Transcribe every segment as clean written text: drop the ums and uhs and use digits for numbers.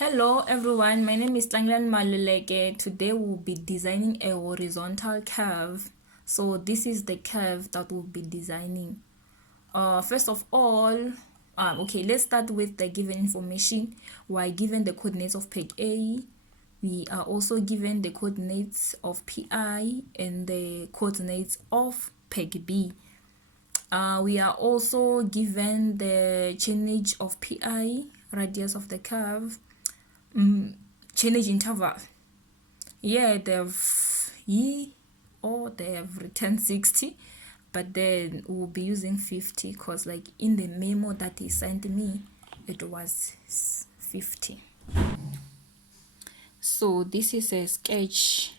Hello everyone, my name is Tlanglan Maluleke. Today we'll be designing a horizontal curve. So this is the curve that we'll be designing. First of all, okay, let's start with the given information. We are given the coordinates of peg A. We are also given the coordinates of PI and the coordinates of peg B. We are also given the change of PI, radius of the curve, change interval. Yeah, they have written 60, but then we'll be using 50 because like in the memo that he sent me it was 50. So this is a sketch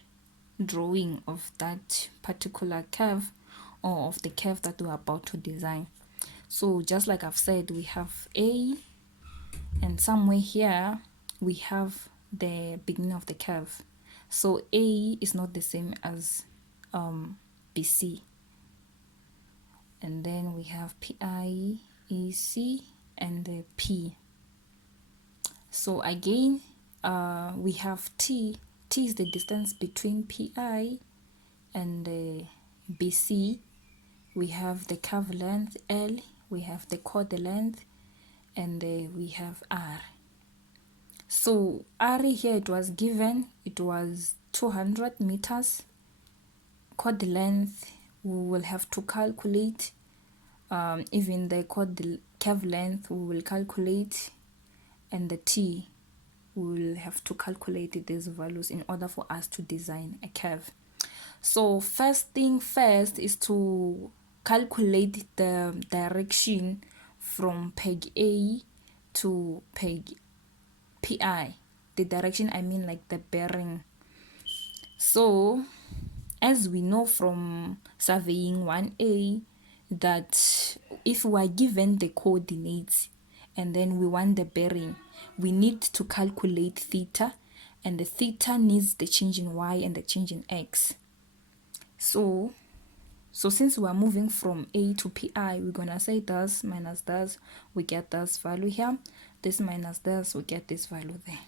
drawing of that particular curve, or of the curve that we're about to design. So just like I've said, we have A, and somewhere here we have the beginning of the curve. So A is not the same as BC, and then we have PI, EC, and the P. So again, we have T. T is the distance between PI and BC. We have the curve length L, we have the chord length, and we have R. So R here, it was given, it was 200 meters. Chord length, we will have to calculate. Even the curve length we will calculate, and the T, we will have to calculate these values in order for us to design a curve. So first thing first is to calculate the direction from peg A to peg PI. The direction, I mean like the bearing. So as we know from surveying 1A, that if we are given the coordinates and then we want the bearing, we need to calculate theta, and the theta needs the change in y and the change in x. So since we are moving from A to PI, we're gonna say this minus this, we get this value here. This minus this, we get this value there.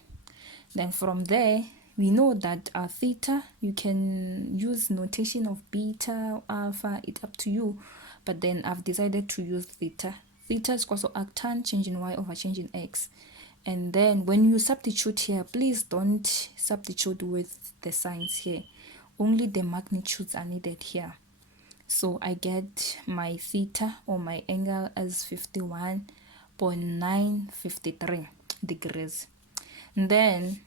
Then from there, we know that theta, you can use notation of beta, alpha, it's up to you. But then I've decided to use theta. Theta is also arctan, change in y over change in x. And then when you substitute here, please don't substitute with the signs here. Only the magnitudes are needed here. So I get my theta, or my angle, as 51.953 degrees. And then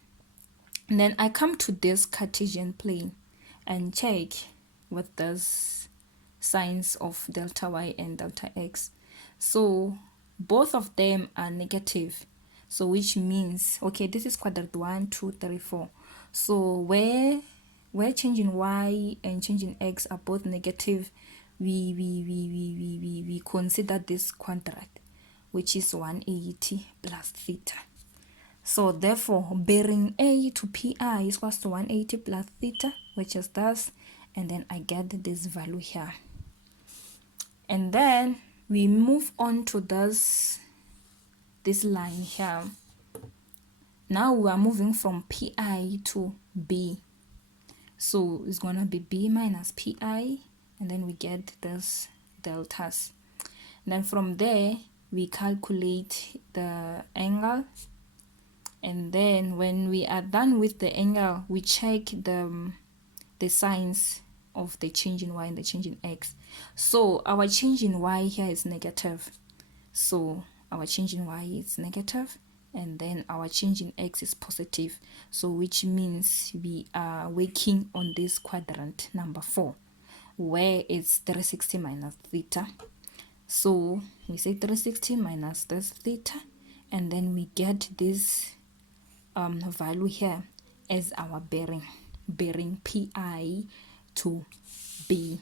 I come to this Cartesian plane and check with those signs of delta y and delta x. So both of them are negative. So which means, okay, this is quadrant 1, 2, 3, 4. So where change in y and change in x are both negative, we consider this quadrant, which is 180 plus theta. So therefore, bearing A to PI is equals to 180 plus theta, which is this, and then I get this value here. And then we move on to this line here. Now we are moving from PI to B. So it's gonna be B minus PI, and then we get this deltas. And then from there, we calculate the angle. And then when we are done with the angle, we check the signs of the change in y and the change in x. So our change in y here is negative. So our change in y is negative, and then our change in x is positive. So which means we are working on this quadrant number 4, where it's 360 minus theta. So we say 360 minus this theta, and then we get this value here as our bearing PI to B.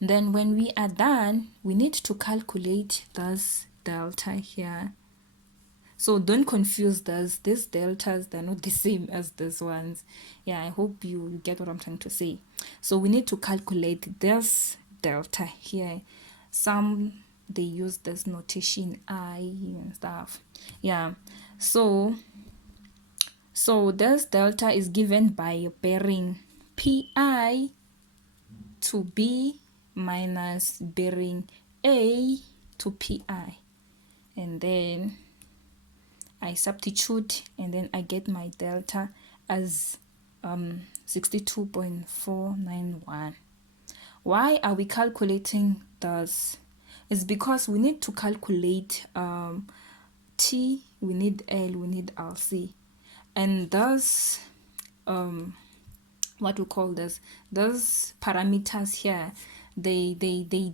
Then when we are done, we need to calculate this delta here. So don't confuse these deltas, they're not the same as these ones. Yeah, I hope you get what I'm trying to say. So we need to calculate this delta here. Some, they use this notation I and stuff. Yeah, so So this delta is given by bearing pi to b minus bearing a to pi, and then I substitute, and then I get my delta as 62.491. Why are we calculating this? It's because we need to calculate T, we need L, we need LC, and thus what we call this, those parameters here, they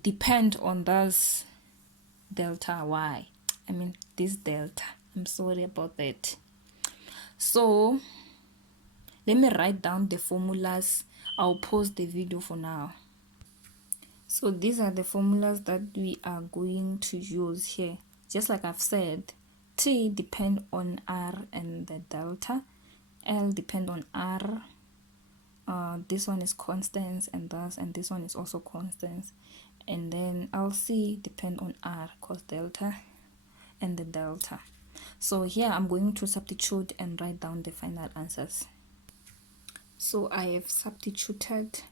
depend on this delta y. I mean this delta. I'm sorry about that. So let me write down the formulas. I'll pause the video for now. So these are the formulas that we are going to use here. Just like I've said, T depend on R and the delta. L depend on R. This one is constant, and thus, and this one is also constant. And then LC depend on R, cos delta, and the delta. So here I'm going to substitute and write down the final answers. So I have substituted.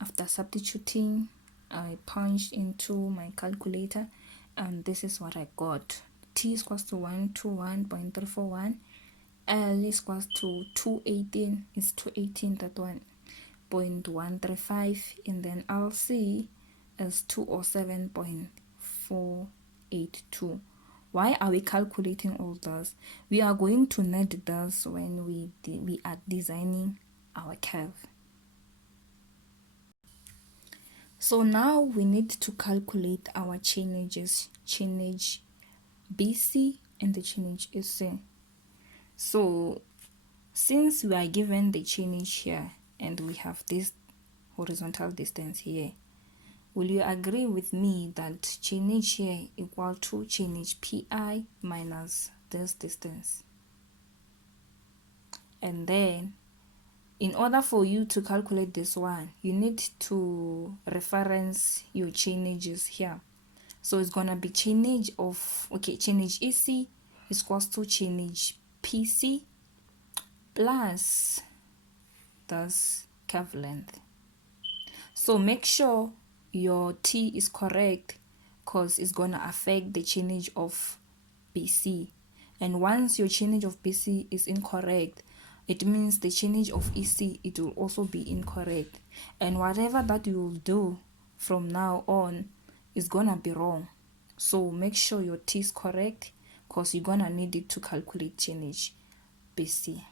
After substituting, I punched into my calculator, and this is what I got. T is equals to 121.341. L is equals to 218. It's 218, that one, 0.135, and then LC is 207.482. Why are we calculating all this? We are going to need this when we are designing our curve. So now we need to calculate our chainages, chainage BC and the chainage AC. So since we are given the chainage here and we have this horizontal distance here, will you agree with me that chainage here equal to chainage PI minus this distance? And then in order for you to calculate this one, you need to reference your chainages here. So it's gonna be chainage of, okay, chainage EC is equals to chainage PC plus this curve length. So make sure your T is correct, because it's gonna affect the chainage of BC. And once your chainage of BC is incorrect, it means the chainage of EC, it will also be incorrect. And whatever that you will do from now on is gonna be wrong. So make sure your T is correct, because you're gonna need it to calculate chainage BC.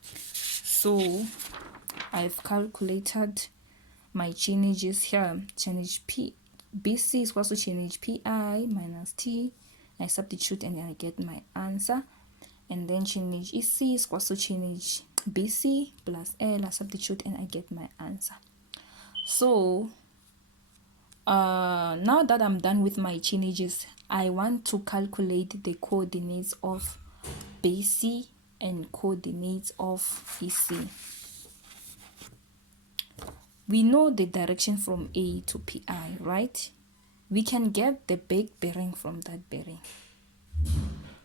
So I've calculated my chainages here. Chainage BC is equal to chainage PI minus T. I substitute and I get my answer. And then chainage EC is equal to chainage BC plus L. I substitute and I get my answer. So now that I'm done with my chainages, I want to calculate the coordinates of BC and coordinates of EC. We know the direction from A to PI, right? We can get the big bearing from that bearing.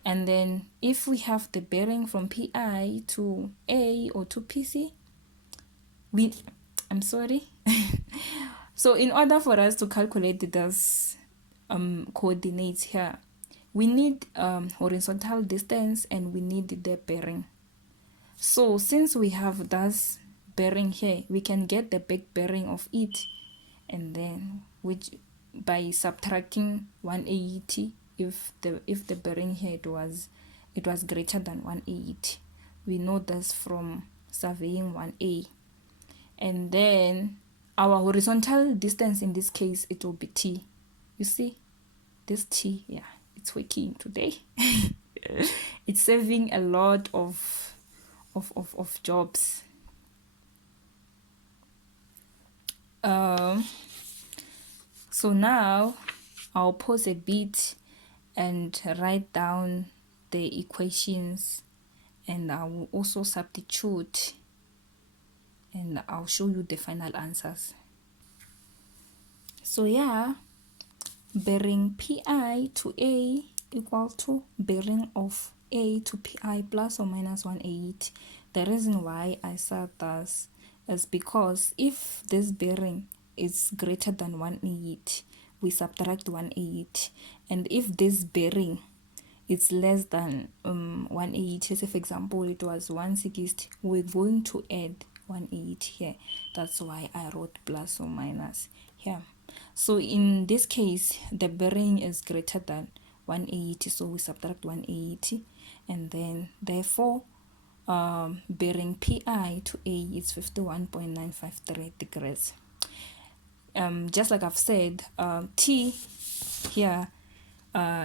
And then if we have the bearing from PI to A or to PC, so in order for us to calculate those coordinates here, we need horizontal distance and we need the bearing. So since we have this bearing here, we can get the big bearing of it, and then which by subtracting 180, if the bearing here it was greater than 180. We know this from surveying 1A. And then our horizontal distance in this case, it will be T. You see this T, yeah, it's working today. It's saving a lot of jobs. So now I'll pause a bit and write down the equations, and I will also substitute and I'll show you the final answers. So yeah, bearing PI to A equal to bearing of a to pi plus or minus 180. The reason why I said this is because if this bearing is greater than 180, we subtract 180, and if this bearing is less than 180, say for example it was 160, we're going to add 180 here. That's why I wrote plus or minus here. So in this case, the bearing is greater than 180, so we subtract 180, and then therefore bearing pi to a is 51.953 degrees. Just like I've said, t here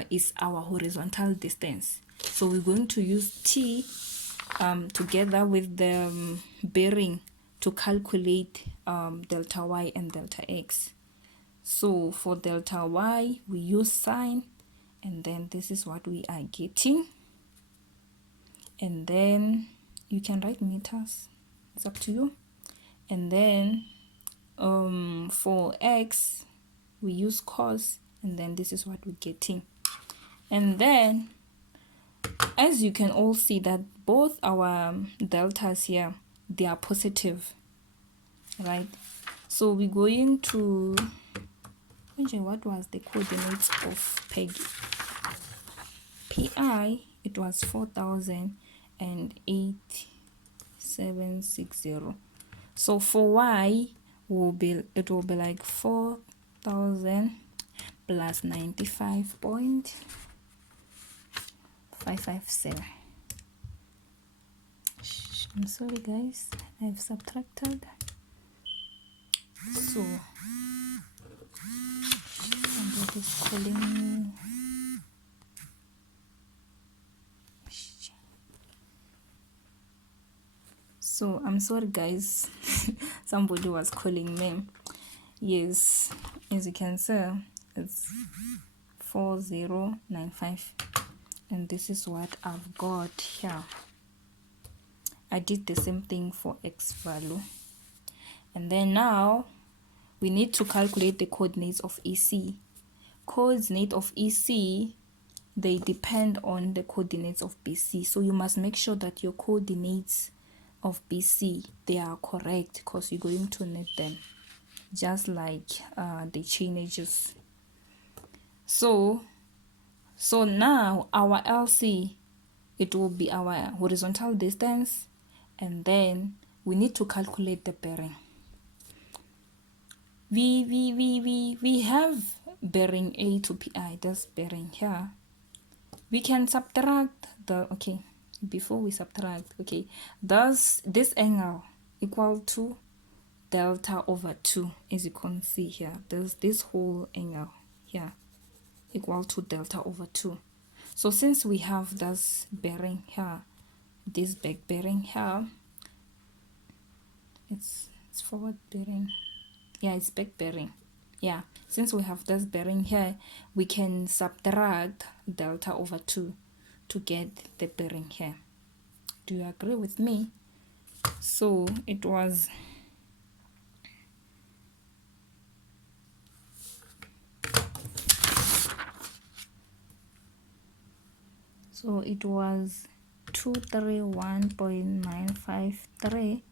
is our horizontal distance, so we're going to use t together with the bearing to calculate delta y and delta x. So for delta y we use sine, and then this is what we are getting, and then you can write meters, it's up to you. And then for x we use cos, and then this is what we're getting. And then as you can all see that both our deltas here, they are positive, right? So we're going to, what was the coordinates of Peggy? Pi, it was 4,008,760. So for y it will be like 4,000 plus 95.557. I'm sorry guys, I've subtracted. So somebody is calling me. So I'm sorry guys, somebody was calling me. Yes, as you can see, it's 4095, and this is what I've got here. I did the same thing for x value, and then now we need to calculate the coordinates of EC. Coordinate of EC, they depend on the coordinates of BC, so you must make sure that your coordinates of BC, they are correct, because you're going to need them, just like the chain edges. So now our LC, it will be our horizontal distance, and then we need to calculate the bearing. We have bearing A to pi, this bearing here. We can subtract the, okay, before we subtract, okay, does this angle equal to delta over 2? As you can see here, there's this whole angle here equal to delta over 2. So since we have this bearing here, this back bearing here, it's forward bearing, yeah, it's back bearing, yeah. Since we have this bearing here, we can subtract delta over 2 to get the bearing here. Do you agree with me? So it was 231.953,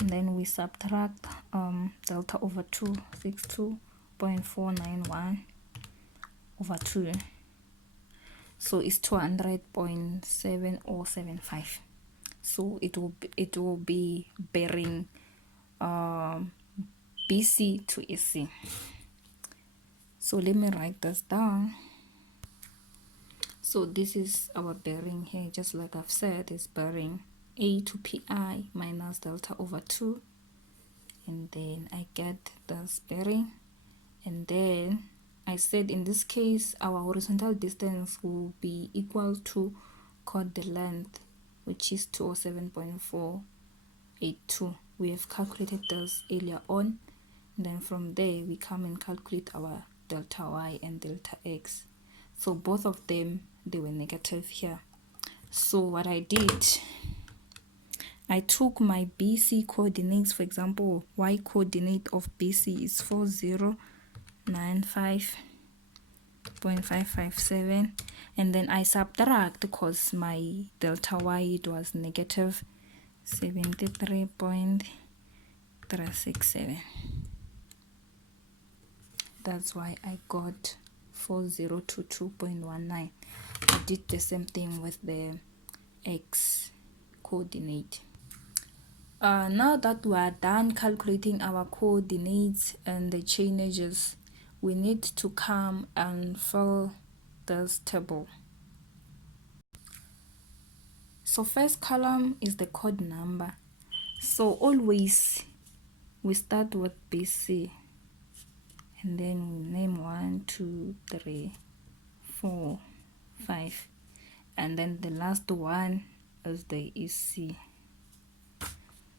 and then we subtract delta over 2, 62.491 over 2, so it's 200.7075. so it will be bearing BC to AC. So let me write this down. So this is our bearing here, just like I've said, is bearing A to pi minus delta over 2, and then I get this bearing, and then I said in this case our horizontal distance will be equal to chord the length, which is 207.482. We have calculated this earlier on, and then from there we come and calculate our delta y and delta x. So both of them, they were negative here. So what I did, I took my BC coordinates. For example, y coordinate of BC is 4095, 0.557, and then I subtract because my delta y, it was negative 73.367. That's why I got 4022.19. I did the same thing with the x coordinate. Now that we are done calculating our coordinates and the chain edges, we need to come and fill this table. So first column is the code number. So always we start with BC, and then we name 1, 2, 3, 4, 5, and then the last one is the EC.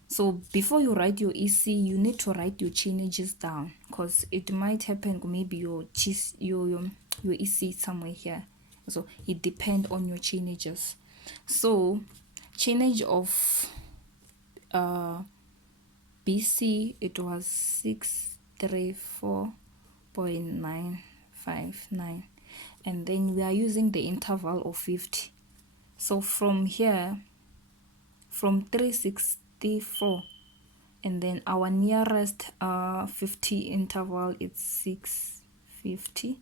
So before you write your EC, you need to write your chain edges down, because it might happen maybe your EC somewhere here. So it depends on your chain edges. So chain edge of BC, it was 634.959, and then we are using the interval of 50. So from here, from 364, and then our nearest 50 interval is 650.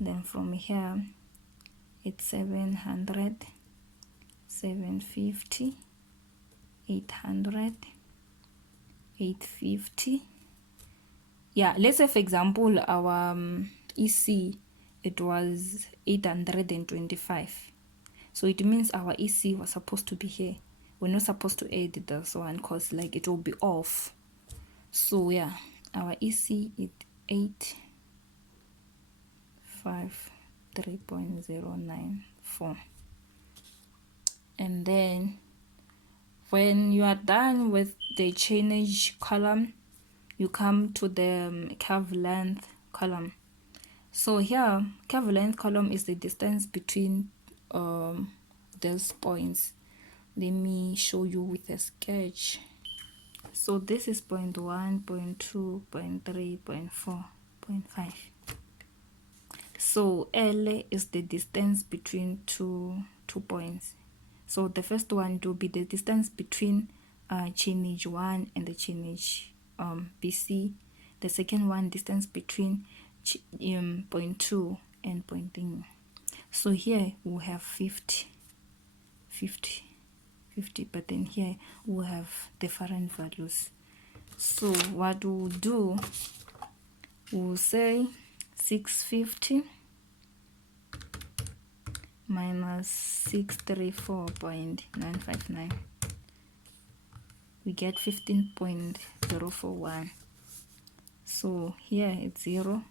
Then from here it's 700, 750, 800, 850. Yeah, let's say for example our EC, it was 825. So it means our EC was supposed to be here. We're not supposed to add this one because like it will be off. So yeah, our EC is 853.094. And then when you are done with the chain edge column, you come to the curve length column. So here, curve length column is the distance between those points. Let me show you with a sketch. So this is 0.1, 0.2, 0.3, 0.4, 0.5. So L is the distance between two points. So the first one will be the distance between chain edge 1 and the chain edge BC. The second one, distance between 0.2 and 0.3. So here we have 50, 50, 50, but then here we have different values. So what we'll do, we'll say 650 minus 634.959. We get 15.041. So here it's 0.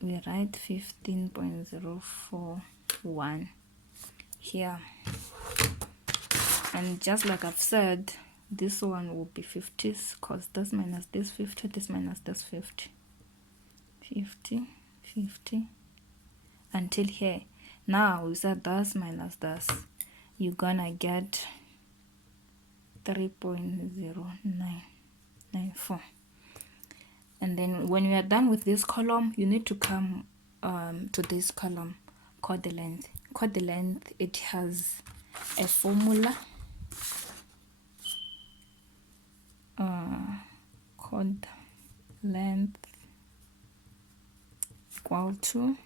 We write 15.041 here. And just like I've said, this one will be 50, because this minus this 50, this minus this 50. 50, 50, until here. Now we said this minus this, you're gonna get 3.0994. And then when we are done with this column, you need to come to this column, chord length. Chord length, it has a formula. Chord length equal to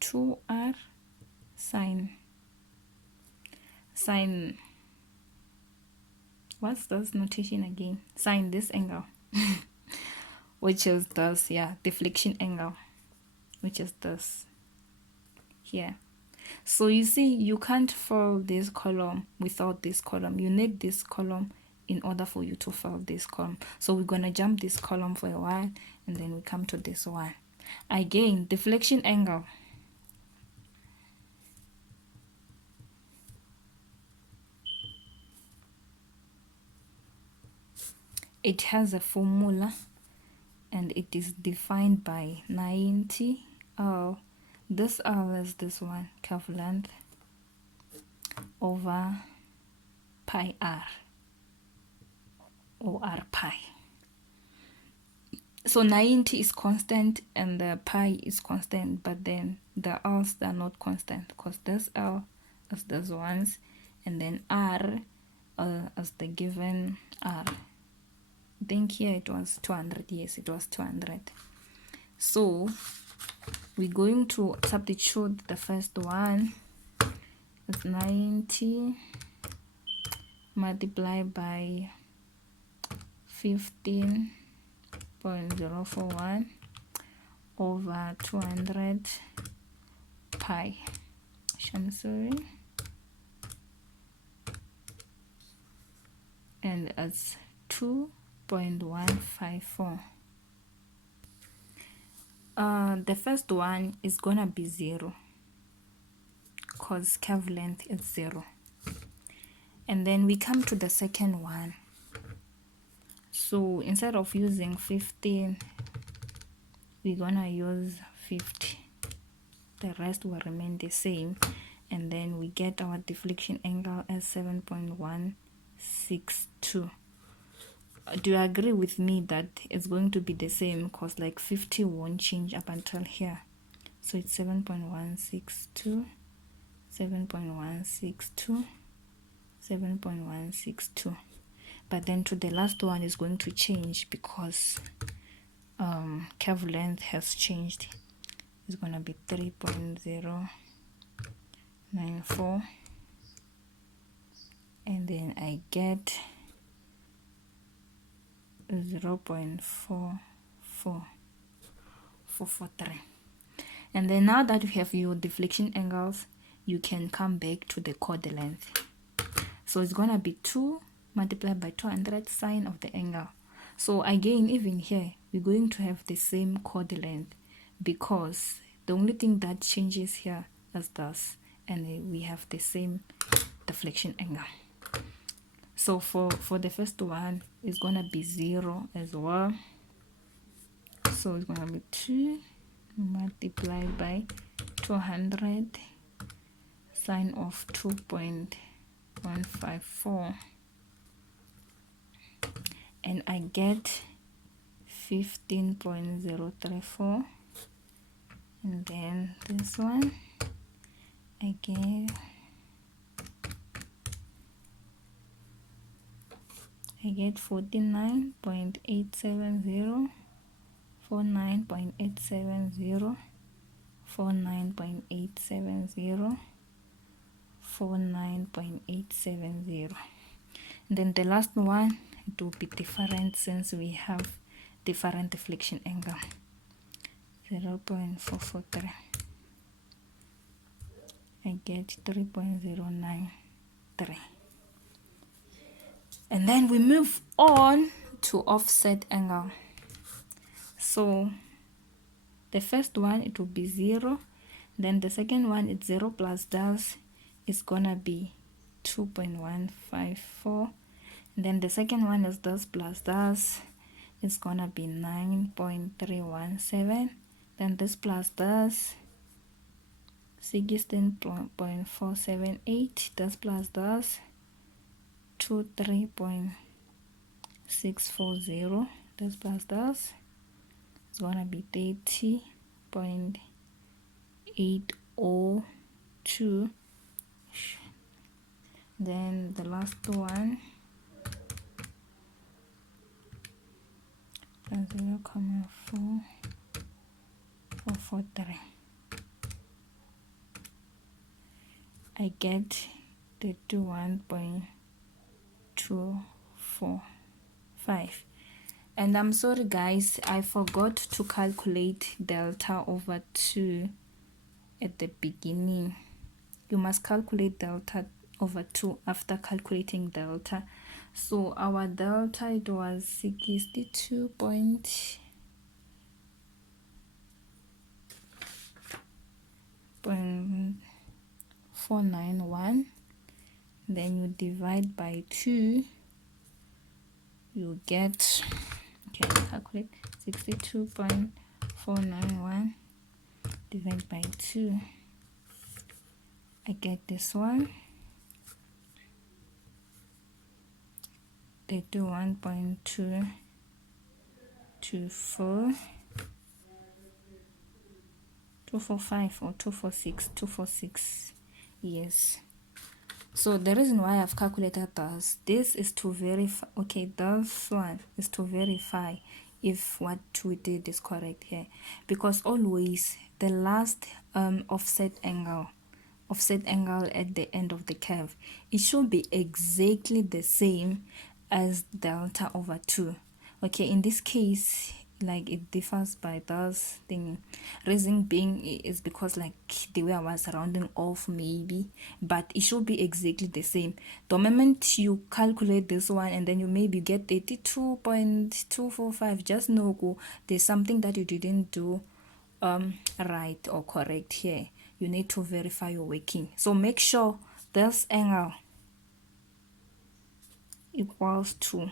2r sine, what's this notation again? Sine this angle, which is this, yeah, deflection angle, which is this here. So you see, you can't fill this column without this column. You need this column in order for you to fill this column. So we're gonna jump this column for a while, and then we come to this one. Again, deflection angle. It has a formula, and it is defined by 90. This R is this one, curve length over pi r, or r pi. So 90 is constant and the pi is constant, but then the L's are not constant because this L is this ones, and then R as the given R. I think here it was 200. Yes, it was 200. So we're going to substitute the first one. It's 90 multiplied by 15.041 over 200 pi. I'm sorry. And it's 2.154. The first one is gonna be 0 because curve length is 0. And then we come to the second one. So instead of using 15, we're gonna use 50. The rest will remain the same, and then we get our deflection angle as 7.162. Do you agree with me that it's going to be the same because like 50 won't change up until here? So it's 7.162, 7.162, 7.162. But then to the last one is going to change because curve length has changed. It's gonna be 3.094, and then I get 0.44443. And then now that you have your deflection angles, you can come back to the chord length. So it's gonna be 2 multiplied by 200 sine of the angle. So again, even here we're going to have the same chord length because the only thing that changes here is this, and we have the same deflection angle. So for the first one, it's gonna be 0 as well. So it's gonna be 2 multiplied by 200 sine of 2.154, and I get 15.034. And then this one I get 49.870, 49.870, 49.870, 49.870. And then the last one, it will be different since we have different deflection angle. 0.443. I get 3.093. And then we move on to offset angle. So the first one, it will be 0. Then the second one, it's 0 plus das is gonna be 2.154. And then the second one is das plus das, it's gonna be 9.317. Then this plus das 16.478. Das plus das 23.640. Das plus das is gonna be 30.802. Then the last one, 0.4443. I get 31.245. And I'm sorry guys, I forgot to calculate delta over 2 at the beginning. You must calculate delta over 2 after calculating delta. So our delta, it was 62.491. Then you divide by 2, you get, okay, calculate 62.491 divided by 2. I get this one, 31.225. 245 or 246. Yes. So the reason why I've calculated this is to verify, okay, this one is to verify if what we did is correct here, because always the last offset angle at the end of the curve, it should be exactly the same as delta over 2. Okay, in this case, like, it differs by this thing. Reason being is because, like, the way I was rounding off maybe, but it should be exactly the same. The moment you calculate this one and then you maybe get 82.245, just know there's something that you didn't do right or correct here. You need to verify your working. So make sure this angle equals to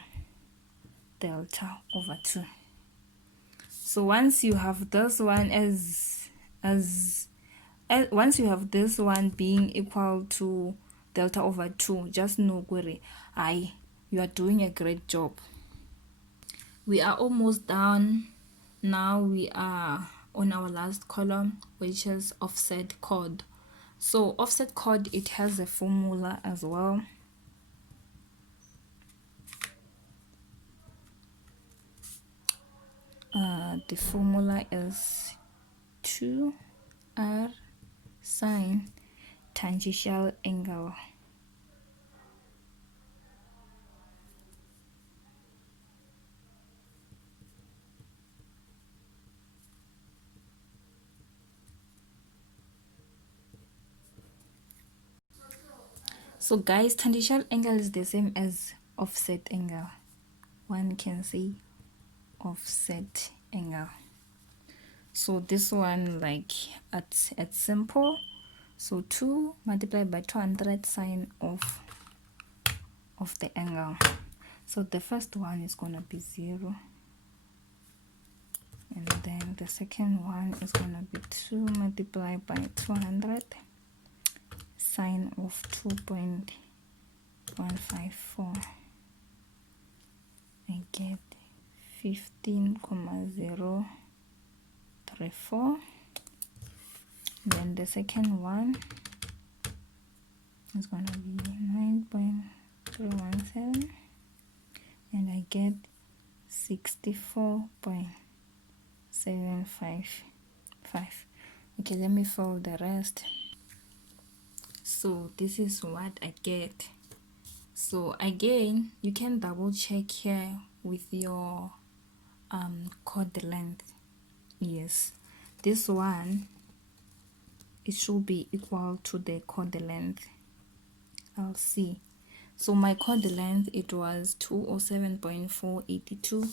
delta over 2. So once you have this one once you have this one being equal to delta over 2, just know you are doing a great job. We are almost done. Now we are on our last column, which is offset chord. So offset chord, it has a formula as well. The formula is 2r sine tangential angle. So guys, tangential angle is the same as offset angle. One can say offset angle. So this one, like, it's simple. So 2 multiplied by 200 sine of the angle. So the first one is gonna be 0, and then the second one is gonna be 2 multiplied by 200 sine of 2.154. I get 15,034. Then the second one is gonna be 9.317, and I get 64.755. Okay, let me fill the rest. So this is what I get. So again, you can double check here with your chord length. Yes, this one, it should be equal to the chord length. I'll see. So my chord length, it was 207.482,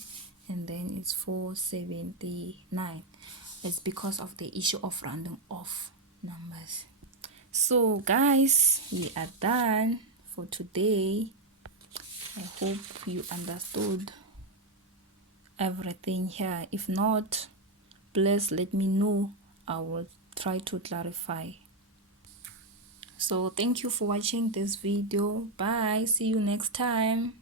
and then it's 479. It's because of the issue of rounding off numbers. So guys, we are done for today. I hope you understood everything here. If not, please let me know. I will try to clarify. So thank you for watching this video. Bye. See you next time.